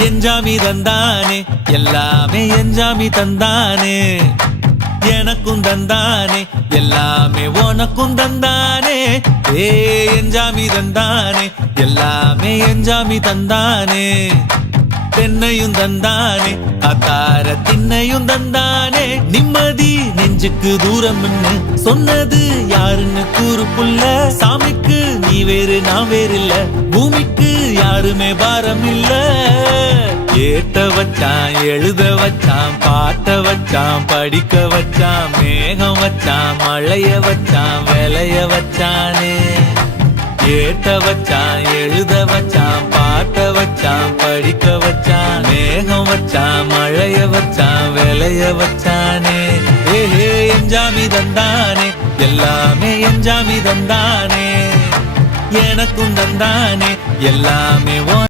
எஞ்சாமி தந்தானே எல்லாமே எஞ்சாமி தந்தானே எனக்கும் தந்தானே எல்லாமே உனக்கும் தந்தானே ஏ எஞ்சாமி தந்தானே எல்லாமே எஞ்சாமி தந்தானே தென்னையும் தந்தானே அத்தார திண்ணையும் தந்தானே நிம்மதி நெஞ்சுக்கு தூரம்னு சொன்னது யாருன்னு கூறு புள்ள சாமிக்கு நீ வேறு நான் வேறு இல்ல பூமிக்கு யாருமே பாரம் இல்ல ஏத்த வச்சான் எழுத வச்சான் பாட்ட வச்சான் படிக்க வச்சான் மேகம் வச்சான் மழைய வச்சான் விளைய வச்சானே ஏத்த வச்சான் எழுத வச்சான் பாட்ட வச்சான் படிக்க வச்சான் மேகம் வச்சான் மழைய வச்சான் விளைய வச்சானே ஏஹே எஞ்சாமி தந்தானே எல்லாமே எஞ்சாமி தந்தானே எனக்கும் தந்தானே எல்லாமே